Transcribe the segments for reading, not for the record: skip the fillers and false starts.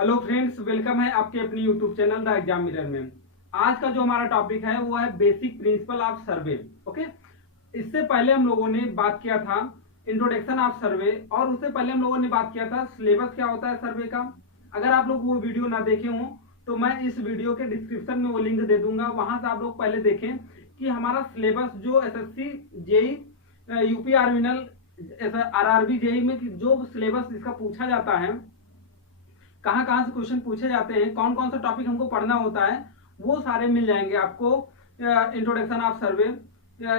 Hello friends, welcome है आपके अपनी YouTube channel the exam mirror में। आज का जो हमारा टॉपिक है वो है basic principle of survey. Okay, इससे पहले हम लोगों ने बात किया था इंट्रोडक्शन ऑफ सर्वे, और उससे पहले हम लोगों ने बात किया था सिलेबस क्या होता है सर्वे का। अगर आप लोग वो वीडियो ना देखे हों तो मैं इस वीडियो के डिस्क्रिप्शन में वो लिंक दे दूंगा, वहां से आप लोग पहले देखें कि हमारा सिलेबस जो एसएससी जेई यूपी आर्मिनल आरआरबी जेई में जो सिलेबस इसका पूछा जाता है, कहाँ कहाँ से क्वेश्चन पूछे जाते हैं, कौन कौन सा टॉपिक हमको पढ़ना होता है, वो सारे मिल जाएंगे आपको इंट्रोडक्शन ऑफ सर्वे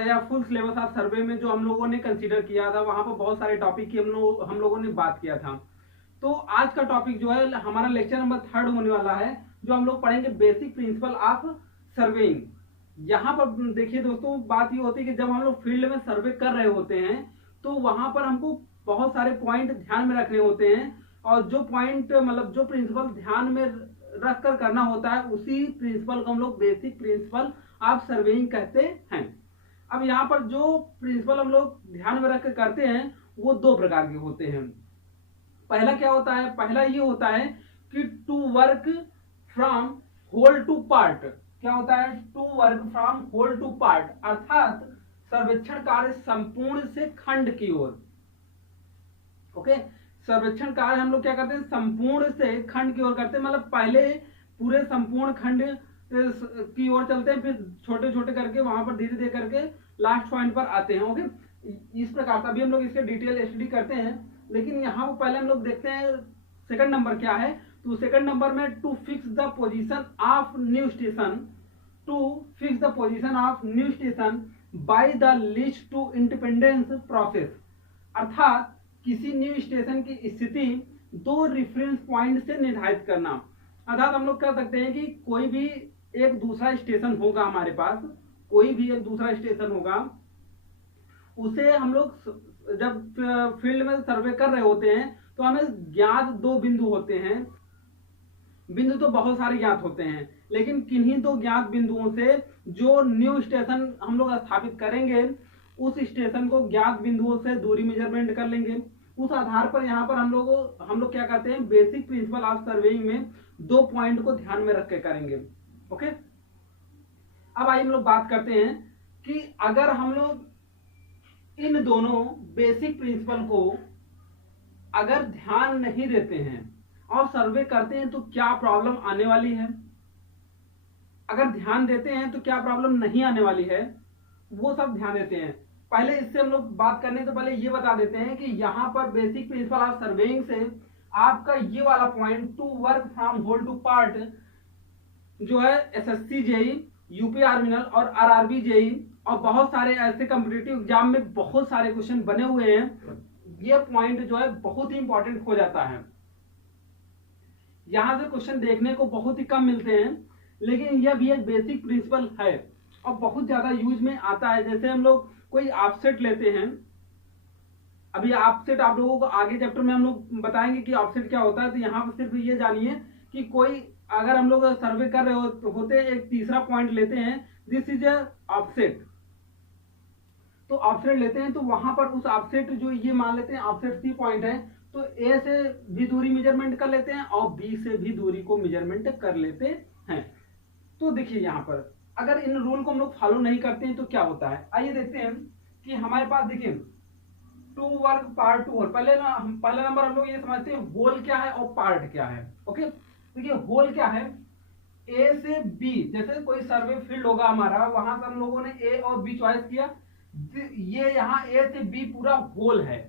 या फुल सिलेबस ऑफ सर्वे में जो हम लोगों ने कंसीडर किया था। वहां पर बहुत सारे टॉपिक की हम लोगों ने बात किया था। तो आज का टॉपिक जो है हमारा लेक्चर नंबर 3 होने वाला है, जो हम लोग पढ़ेंगे बेसिक प्रिंसिपल ऑफ सर्वेइंग। यहाँ पर देखिए दोस्तों, बात ये होती है कि जब हम लोग फील्ड में सर्वे कर रहे होते हैं तो वहां पर हमको बहुत सारे पॉइंट ध्यान में रखने होते हैं, और जो पॉइंट मतलब जो प्रिंसिपल ध्यान में रख कर करना होता है उसी प्रिंसिपल को हम लोग बेसिक प्रिंसिपल ऑफ सर्वेइंग कहते हैं। अब यहाँ पर जो प्रिंसिपल हम लोग ध्यान में रख कर करते हैं वो दो प्रकार के होते हैं। पहला क्या होता है? पहला ये होता है कि to work from whole to part. क्या होता है? To work from whole to part, अर्थात सर्वेक्षण कार्य संपूर्ण से खंड की ओर। ओके, सर्वेक्षण कार्य हम लोग क्या करते हैं? संपूर्ण से खंड की ओर करते हैं। मतलब पहले पूरे संपूर्ण खंड की ओर चलते हैं, फिर छोटे छोटे करके वहां पर धीरे धीरे करके लास्ट पॉइंट पर आते हैं। ओके, इस प्रकार से अभी हम लोग इसके डिटेल स्टडी करते हैं, लेकिन यहाँ पर पहले हम लोग देखते हैं सेकंड नंबर क्या है। तो सेकंड नंबर में to fix the position of new station, to fix the position of new station by the least to independence process, अर्थात किसी न्यू स्टेशन की स्थिति दो रेफरेंस पॉइंट से निर्धारित करना। अर्थात हम लोग कह सकते हैं कि कोई भी एक दूसरा स्टेशन होगा हमारे पास, कोई भी एक दूसरा स्टेशन होगा, उसे हम लोग जब फील्ड में सर्वे कर रहे होते हैं तो हमें ज्ञात दो बिंदु होते हैं। बिंदु तो बहुत सारे ज्ञात होते हैं, लेकिन किन्हीं दो ज्ञात बिंदुओं से जो न्यू स्टेशन हम लोग स्थापित करेंगे उस स्टेशन को ज्ञात बिंदुओं से दूरी मेजरमेंट कर लेंगे। उस आधार पर यहाँ पर हम लोग क्या करते हैं? बेसिक प्रिंसिपल ऑफ सर्वेइंग में दो पॉइंट को ध्यान में रख के करेंगे। ओके, अब आइए हम लोग बात करते हैं कि अगर हम लोग इन दोनों बेसिक प्रिंसिपल को अगर ध्यान नहीं देते हैं और सर्वे करते हैं तो क्या प्रॉब्लम आने वाली है, अगर ध्यान देते हैं तो क्या प्रॉब्लम नहीं आने वाली है, वो सब ध्यान देते हैं। पहले इससे हम लोग बात करने से पहले ये बता देते हैं कि यहाँ पर बेसिक प्रिंसिपल ऑफ सर्वेइंग से आपका ये वाला point to work from whole to part जो है एसएससी जेई, यूपी आर्मिनल और आरआरबी जेई और बहुत सारे ऐसे कॉम्पिटिटिव एग्जाम में बहुत सारे क्वेश्चन बने हुए हैं, ये पॉइंट जो है बहुत ही इंपॉर्टेंट हो जाता है। यहां से क्वेश्चन देखने को बहुत ही कम मिलते हैं, लेकिन यह भी एक बेसिक प्रिंसिपल है और बहुत ज्यादा यूज में आता है। जैसे हम लोग कोई ऑफसेट लेते हैं, अभी ऑफसेट आप लोगों को आगे चैप्टर में हम लोग बताएंगे कि ऑफसेट क्या होता है। तो यहाँ पर सिर्फ ये जानिए कि कोई अगर हम लोग सर्वे कर रहे होते हैं, एक तीसरा पॉइंट लेते हैं, दिस इज ए ऑफसेट। तो ऑफसेट लेते हैं तो वहां पर उस ऑफसेट जो ये मान लेते हैं ऑफसेट सी पॉइंट है, तो ए से भी दूरी मेजरमेंट कर लेते हैं और बी से भी दूरी को मेजरमेंट कर लेते हैं। तो देखिए यहाँ पर अगर इन रूल को हम लोग फॉलो नहीं करते हैं तो क्या होता है, आइए देखते हैं कि हमारे पास देखिए to work part to whole. पहला नंबर हम लोग ये समझते हैं होल क्या है और पार्ट क्या है। ओके, देखिए होल क्या है? ए से बी, जैसे कोई सर्वे फील्ड होगा हमारा, वहां से हम लोगों ने ए और बी चॉइस किया, ये यहाँ ए से बी पूरा होल है,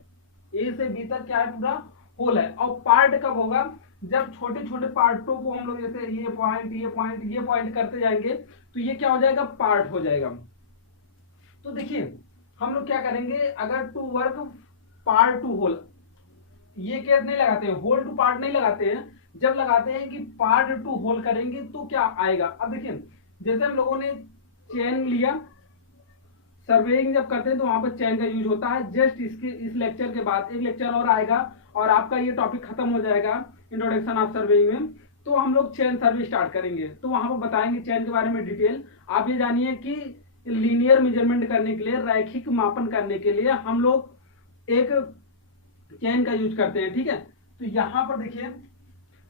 ए से बी तक क्या है? पूरा होल है। और पार्ट कब होगा? जब छोटे छोटे पार्टों को हम लोग जैसे ये पॉइंट ये पॉइंट ये पॉइंट करते जाएंगे तो ये क्या हो जाएगा? पार्ट हो जाएगा। तो देखिए हम लोग क्या करेंगे, अगर to work part to whole, ये केस नहीं लगाते हैं, होल टू पार्ट नहीं लगाते हैं, जब लगाते हैं कि पार्ट टू होल करेंगे तो क्या आएगा। अब देखिए जैसे हम लोगों ने चेन लिया, सर्वेइंग जब करते हैं तो वहां पर चेन का यूज होता है। जस्ट इस लेक्चर के बाद एक लेक्चर और आएगा और आपका ये टॉपिक खत्म हो जाएगा इंट्रोडक्शन ऑफ सर्वेइंग में, तो हम लोग चेन सर्वे स्टार्ट करेंगे, तो वहां पर बताएंगे चेन के बारे में डिटेल। आप ये जानिए कि लीनियर मेजरमेंट करने के लिए, रैखिक मापन करने के लिए हम लोग एक चेन का यूज करते हैं। ठीक है, तो यहां पर देखिए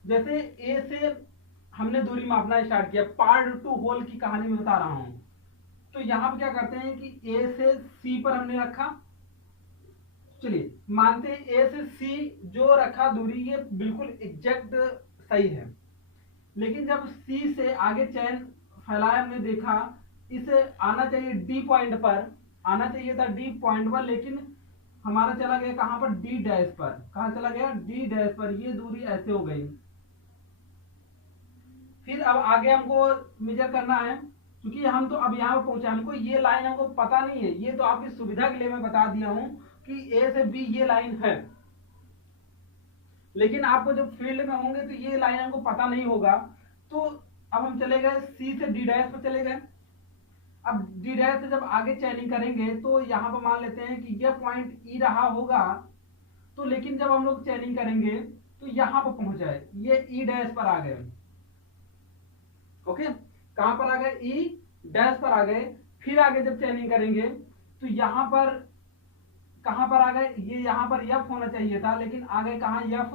जैसे ए से हमने दूरी मापना स्टार्ट किया, पार्ट टू होल की कहानी में बता रहा हूं। तो यहां पर क्या करते हैं कि ए से सी पर हमने रखा, चलिए मानते हैं ए से सी जो रखा दूरी ये बिल्कुल एग्जैक्ट सही है, लेकिन जब सी से आगे चैन फैलाया हमने देखा इसे आना चाहिए डी पॉइंट पर, आना चाहिए था डी पॉइंट पर, लेकिन हमारा चला गया कहां पर, डी डैश पर। कहां चला गया, डी डैश पर। ये दूरी ऐसे हो गई। फिर अब आगे हमको मेजर करना है, क्योंकि हम तो अब यहाँ पर पहुंचे, हमको ये लाइन हमको पता नहीं है, ये तो आपकी सुविधा के लिए मैं बता दिया हूं कि ए से बी ये लाइन है, लेकिन आपको जब फील्ड में होंगे तो ये लाइन हमको पता नहीं होगा। तो अब हम चले गए सी से डी डैश पर चले गए। अब डी डैश से जब आगे चैनिंग करेंगे तो यहाँ पर मान लेते हैं कि यह पॉइंट ई रहा होगा, तो लेकिन जब हम लोग चैनिंग करेंगे तो यहाँ पर पहुंच जाए, ये ई डैश पर आ गए। ओके, कहां पर आ गए, ई डैश पर आ गए। फिर आगे जब चैनिंग करेंगे तो यहां पर कहां पर आ गए, ये यहां पर एफ होना चाहिए था, लेकिन आ गए कहां, एफ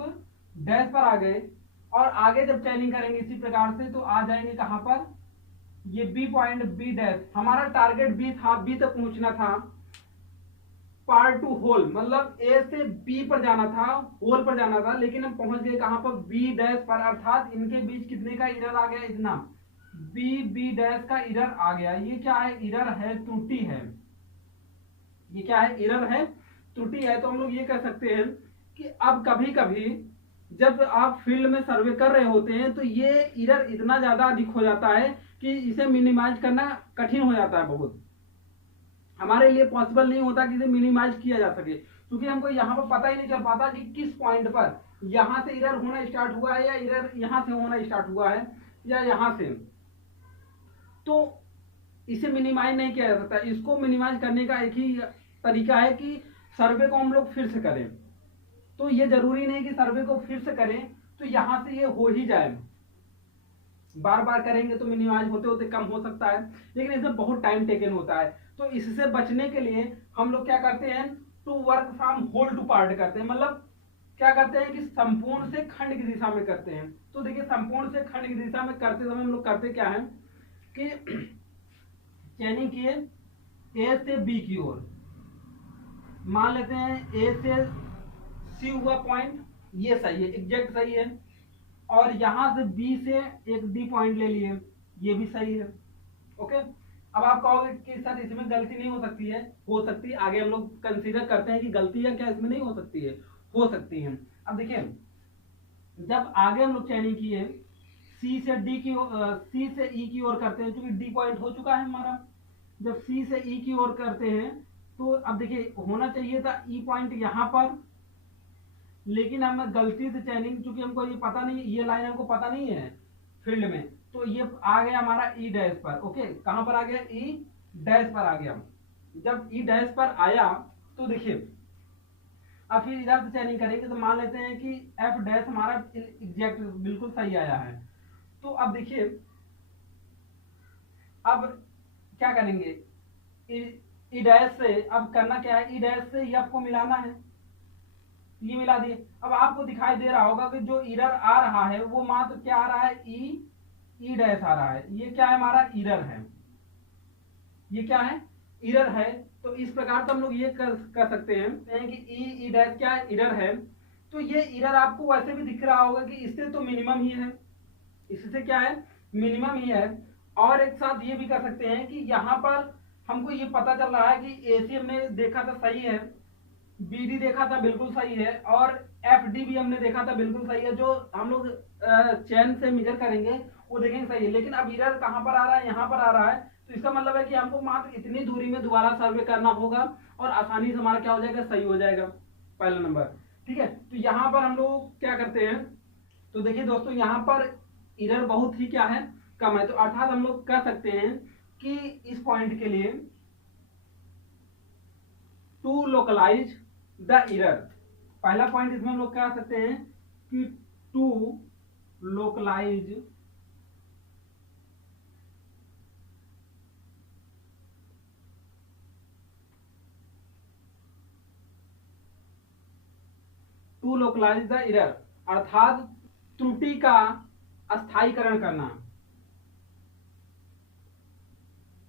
डैश पर आ गए। और आगे जब चैनिंग करेंगे इसी प्रकार से तो आ जाएंगे कहां पर, ये बी पॉइंट, बी डैश। हमारा टारगेट बी था, बी तक पहुंचना था, पार्ट टू होल, मतलब ए से बी पर जाना था, होल पर जाना था, लेकिन हम पहुंच गए कहां पर, बी डैश पर। अर्थात इनके बीच कितने का एरर आ गया, इतना, बी डैश का एरर आ गया। ये क्या है, एरर है, त्रुटि है। ये क्या है, एरर है, त्रुटि है। तो हम लोग ये कह सकते हैं कि अब कभी कभी जब आप फील्ड में सर्वे कर रहे होते हैं तो ये एरर इतना ज्यादा अधिक हो जाता है कि इसे मिनिमाइज करना कठिन हो जाता है, बहुत हमारे लिए पॉसिबल नहीं होता कि इसे मिनिमाइज किया जा सके, क्योंकि हमको यहाँ पर पता ही नहीं चल पाता कि किस पॉइंट पर यहाँ से एरर होना स्टार्ट हुआ है या एरर यहाँ से होना स्टार्ट हुआ है या यहाँ से। तो इसे मिनिमाइज नहीं किया जा सकता। इसको मिनिमाइज करने का एक ही तरीका है कि सर्वे को हम लोग फिर से करें। तो ये जरूरी नहीं कि सर्वे को फिर से करें तो यहां से ये हो ही जाए, बार बार करेंगे तो मिनिमाइज होते होते कम हो सकता है, लेकिन इसमें बहुत टाइम टेकन होता है। तो इससे बचने के लिए हम लोग क्या करते हैं, to work from whole to part करते हैं। मतलब क्या करते हैं कि संपूर्ण से खंड की दिशा में करते हैं। तो देखिए संपूर्ण से खंड की दिशा में करते समय हम लोग करते क्या है कि चैनिंग किए ए से बी की ओर, मान लेते हैं ए से सी हुआ पॉइंट, ये सही है, एग्जैक्ट सही है। और यहां से बी से एक डी पॉइंट ले लिए, ये भी सही है। ओके, अब आप कहोगे कि सर इसमें गलती नहीं हो सकती है, हो सकती है। आगे हम लोग कंसीडर करते हैं कि गलती है क्या इसमें नहीं हो सकती है, हो सकती है। अब देखिए जब आगे हम लोग चैनिंग किए सी से डी की सी से ई की ओर करते हैं, क्योंकि डी पॉइंट हो चुका है हमारा। जब सी से ई की ओर करते हैं तो अब देखिए होना चाहिए था ई पॉइंट यहां पर, लेकिन हम गलती से चैनिंग, चूंकि हमको ये पता नहीं, ये लाइन हमको पता नहीं है फील्ड में, तो ये आ गया हमारा ई डैश पर। ओके, कहां पर आ गया, ई डैश पर आ गया। जब ई डैश पर आया तो देखिए अब फिर इधर से चैनिंग करेंगे तो मान लेते हैं कि एफ डैश हमारा एग्जैक्ट बिल्कुल सही आया है। तो अब देखिए अब क्या करेंगे, ई डैश से अब करना क्या है, ई डैश से एफ को मिलाना है, ये मिला दिए। अब आपको दिखाई दे रहा होगा कि जो एरर आ रहा है वो मात्र क्या आ रहा है, ई डैश आ रहा है। ये क्या है, हमारा एरर है, ये क्या है, एरर है। तो इस प्रकार से हम लोग ये कर सकते हैं कि ई डैश क्या है, एरर है। तो ये एरर आपको वैसे भी दिख रहा होगा कि इससे तो मिनिमम ही है, इससे क्या है, मिनिमम ही है। और एक साथ ये भी कर सकते हैं कि यहाँ पर हमको ये पता चल रहा है कि एसी हमने देखा था सही है, बीडी देखा था बिल्कुल सही है, और एफडी भी हमने देखा था बिल्कुल सही है। जो हम लोग चैन से मेजर करेंगे वो देखेंगे सही है, लेकिन अब एरर कहां पर आ रहा है, यहाँ पर आ रहा है। तो इसका मतलब है कि हमको मात्र इतनी दूरी में दोबारा सर्वे करना होगा और आसानी से हमारा क्या हो जाएगा, सही हो जाएगा, पहला नंबर। ठीक है, तो यहाँ पर हम लोग क्या करते हैं, तो देखिए दोस्तों यहाँ पर एरर बहुत ही क्या है, कम है। तो अर्थात हम लोग कह सकते हैं कि इस पॉइंट के लिए टू लोकलाइज द एरर, पहला पॉइंट इसमें हम लोग कह सकते हैं कि टू लोकलाइज द एरर, अर्थात त्रुटि का अस्थायीकरण करना,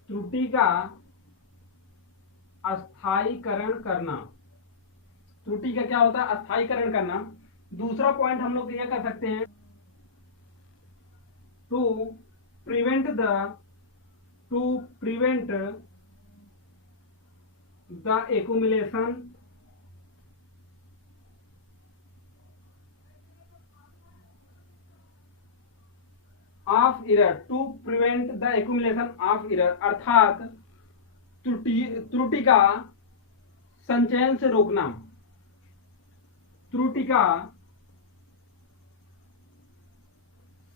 त्रुटि का अस्थायीकरण करना, त्रुटि का क्या होता है, अस्थायीकरण करना। दूसरा पॉइंट हम लोग ये कर सकते हैं, to prevent the accumulation of error, to prevent the accumulation of error, अर्थात त्रुटि का संचयन से रोकना, त्रुटि का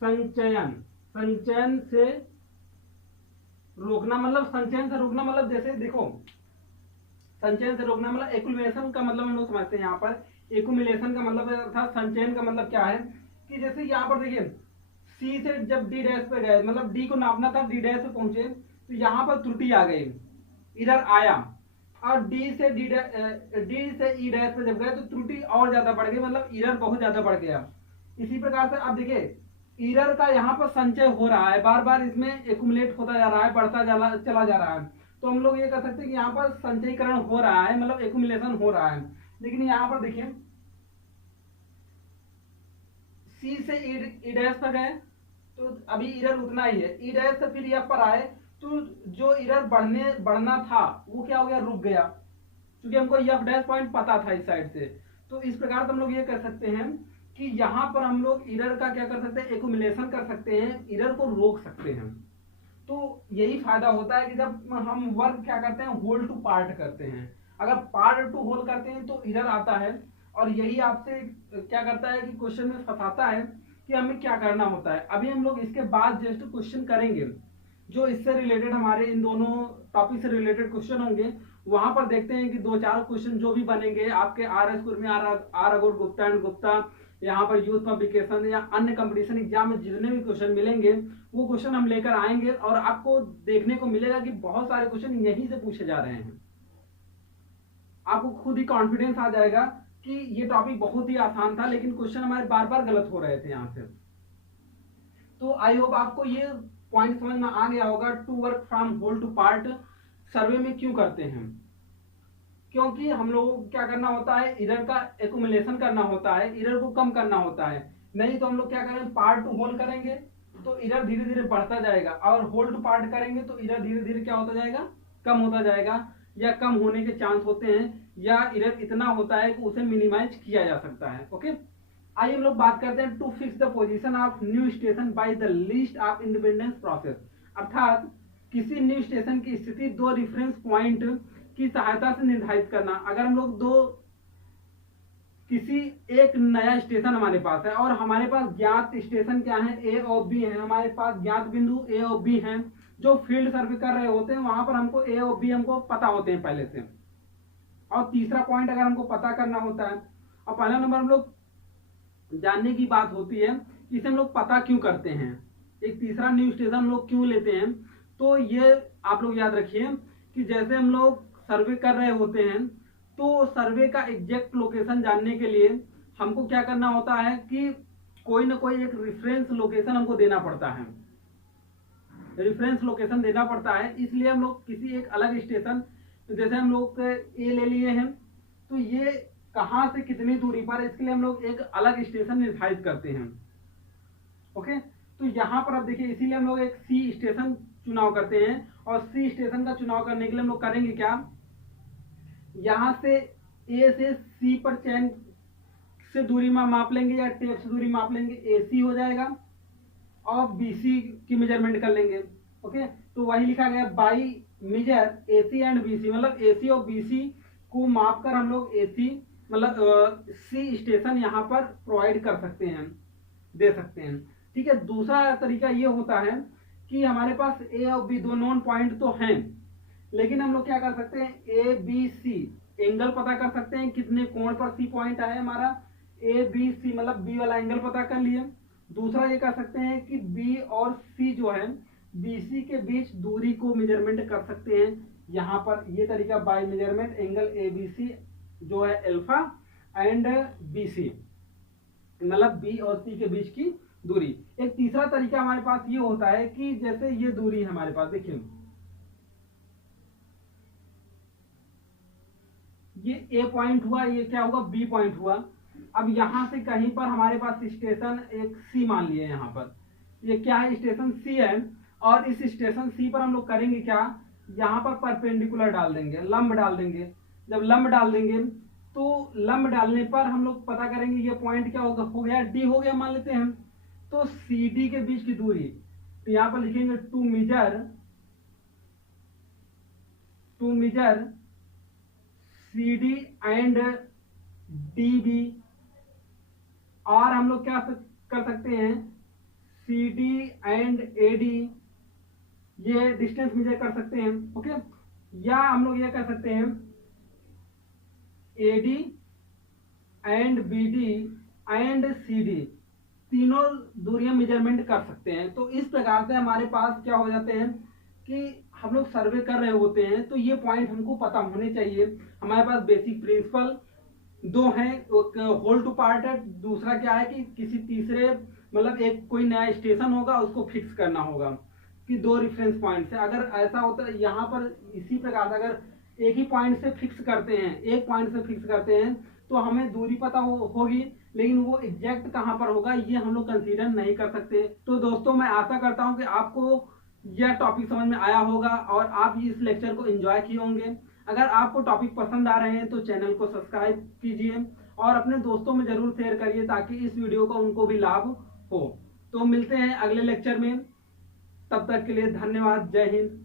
संचयन से रोकना। मतलब संचयन से रोकना मतलब जैसे देखो, संचयन से रोकना मतलब एक्यूमुलेशन का मतलब हम लोग समझते हैं यहाँ पर। एक्यूमुलेशन का मतलब अर्थात संचयन का मतलब क्या है कि जैसे यहाँ पर देखिए सी से जब डी डैश पे गए, मतलब डी को नापना था, डी डैश पे पहुंचे तो यहाँ पर त्रुटि आ गई, इधर आया, और डी से ई डैश पे जब गए तो त्रुटि और ज्यादा बढ़ गई, मतलब एरर बहुत ज्यादा बढ़ गया। इसी प्रकार से आप देखिए एरर का यहाँ पर संचय हो रहा है, बार बार इसमें एक्यूमुलेट होता जा रहा है, बढ़ता चला जा रहा है। तो हम लोग ये कह सकते हैं कि यहाँ पर संचयीकरण हो रहा है, मतलब एक्यूमुलेशन हो रहा है। लेकिन यहाँ पर देखिए सी से ई डैश पर गए तो अभी एरर उतना ही है, ई डैश से फिर एफ पर आए तो जो एरर बढ़ना था वो क्या हो गया, रुक गया, क्योंकि हमको एफ डैश पॉइंट पता था इस साइड से। तो इस प्रकार से हम लोग ये कर सकते हैं कि यहाँ पर हम लोग एरर का क्या कर सकते हैं, एक्यूमुलेशन कर सकते हैं, एरर को रोक सकते हैं। तो यही फायदा होता है कि जब हम वर्क क्या करते हैं, होल टू पार्ट करते हैं। अगर पार्ट टू होल करते हैं तो एरर आता है, और यही आपसे क्या करता है कि क्वेश्चन में फंसाता है कि हमें क्या करना होता है। अभी हम लोग इसके बाद जस्ट क्वेश्चन करेंगे जो इससे रिलेटेड, हमारे इन दोनों टॉपिक से रिलेटेड क्वेश्चन होंगे। वहां पर देखते हैं कि 2-4 क्वेश्चन जो भी बनेंगे आपके आर एस कुर्मी, आर अगोर गुप्ता एंड गुप्ता, यहाँ पर यूथ पब्लिकेशन या अन्य कंपटीशन एग्जाम में जितने भी क्वेश्चन मिलेंगे वो क्वेश्चन हम लेकर आएंगे, और आपको देखने को मिलेगा कि बहुत सारे क्वेश्चन यहीं से पूछे जा रहे हैं। आपको खुद ही कॉन्फिडेंस आ जाएगा कि ये टॉपिक बहुत ही आसान था, लेकिन क्वेश्चन हमारे बार बार गलत हो रहे थे यहाँ से। तो आई होप आपको ये पॉइंट समझ में आ गया होगा। To work from whole to part survey में क्यों करते हैं, क्योंकि हम लोगों को क्या करना होता है, एरर का एक्यूमुलेशन करना होता है, एरर को कम करना होता है। नहीं तो हम लोग क्या करेंगे, पार्ट टू होल करेंगे तो एरर धीरे धीरे बढ़ता जाएगा, और होल टू पार्ट करेंगे तो एरर धीरे धीरे क्या होता जाएगा, कम होता जाएगा, या कम होने के चांस होते हैं, या एरर इतना होता है कि उसे मिनिमाइज किया जा सकता है। ओके, आइए हम लोग बात करते हैं to fix the position of new station by the list of independence process, अर्थात किसी न्यू स्टेशन की स्थिति दो रेफरेंस पॉइंट की सहायता से निर्धारित करना। अगर हम लोग किसी एक नया स्टेशन हमारे पास है और हमारे पास ज्ञात स्टेशन क्या है, ए और बी है, हमारे पास ज्ञात बिंदु ए और बी हैं, जो फील्ड सर्वे कर रहे होते हैं वहां पर हमको ए और बी हमको पता होते हैं पहले से। और तीसरा पॉइंट अगर हमको पता करना होता है, और पहला नंबर हम लोग जानने की बात होती है कि इसे हम लोग पता क्यों करते हैं, एक तीसरा न्यू स्टेशन हम लोग क्यों लेते हैं। तो ये आप लोग याद रखिए कि जैसे हम लोग सर्वे कर रहे होते हैं तो सर्वे का एग्जैक्ट लोकेशन जानने के लिए हमको क्या करना होता है कि कोई ना कोई एक रेफरेंस लोकेशन हमको देना पड़ता है, रेफरेंस लोकेशन देना पड़ता है। इसलिए हम लोग किसी एक अलग स्टेशन, जैसे हम लोग ए ले लिए हैं तो ये कहां से कितनी दूरी पर, इसके लिए हम लोग एक अलग स्टेशन निर्धारित करते हैं। ओके, तो यहाँ पर आप देखिए इसीलिए हम लोग एक सी स्टेशन चुनाव करते हैं, और सी स्टेशन का चुनाव करने के लिए हम लोग करेंगे क्या, यहां से ए से सी पर चैन से दूरी माप लेंगे या टेप से दूरी माप लेंगे, ए सी हो जाएगा, और बी सी की मेजरमेंट कर लेंगे। ओके, तो वही लिखा गया by measure A C and B C, मतलब ए सी और बी सी को माप कर हम लोग ए सी मतलब सी स्टेशन यहाँ पर प्रोवाइड कर सकते हैं, दे सकते हैं। ठीक है, दूसरा तरीका ये होता है कि हमारे पास ए और बी दो नोन पॉइंट तो हैं, लेकिन हम लोग क्या कर सकते हैं, ए बी सी एंगल पता कर सकते हैं, कितने कोण पर सी पॉइंट है हमारा, ए बी सी मतलब बी वाला एंगल पता कर लिए। दूसरा ये कर सकते हैं कि बी और सी जो है बी सी के बीच दूरी को मेजरमेंट कर सकते हैं, यहाँ पर ये तरीका by measurement angle A B C जो है अल्फा एंड बी सी, मतलब बी और सी के बीच की दूरी। एक तीसरा तरीका हमारे पास ये होता है कि जैसे ये दूरी है हमारे पास, देखिए ये ए पॉइंट हुआ, ये क्या हुआ, बी पॉइंट हुआ। अब यहां से कहीं पर हमारे पास स्टेशन एक सी मान लिए, यहां पर ये क्या है, स्टेशन सी है। और इस स्टेशन सी पर हम लोग करेंगे क्या, यहाँ पर परपेंडिकुलर डाल देंगे, लंब डाल देंगे। जब लंब डाल देंगे तो लंब डालने पर हम लोग पता करेंगे ये पॉइंट क्या होगा, हो गया डी हो गया मान लेते हैं हम। तो सी डी के बीच की दूरी, तो यहाँ पर लिखेंगे to measure C D and D B. और हम लोग क्या कर सकते हैं, C D and A D, ये डिस्टेंस मेजर कर सकते हैं। ओके, या हम लोग ये कर सकते हैं A D and B D and C D, तीनों दूरियां मेजरमेंट कर सकते हैं। तो इस प्रकार से हमारे पास क्या हो जाते हैं कि हम लोग सर्वे कर रहे होते हैं तो ये पॉइंट हमको पता होने चाहिए। हमारे पास बेसिक प्रिंसिपल दो हैं, एक होल टू पार्ट है, दूसरा क्या है कि किसी तीसरे मतलब एक कोई नया स्टेशन होगा उसको फिक्स करना होगा कि दो रेफरेंस पॉइंट से। अगर ऐसा होता है यहाँ पर इसी प्रकार से अगर एक ही पॉइंट से फिक्स करते हैं, एक पॉइंट से फिक्स करते हैं तो हमें दूरी पता होगी, लेकिन वो एग्जैक्ट कहाँ पर होगा ये हम लोग कंसीडर नहीं कर सकते। तो दोस्तों मैं आशा करता हूँ कि आपको यह टॉपिक समझ में आया होगा और आप इस लेक्चर को एंजॉय किए होंगे। अगर आपको टॉपिक पसंद आ रहे हैं तो चैनल को सब्सक्राइब कीजिए और अपने दोस्तों में जरूर शेयर करिए ताकि इस वीडियो का उनको भी लाभ हो। तो मिलते हैं अगले लेक्चर में, तब तक के लिए धन्यवाद, जय हिंद।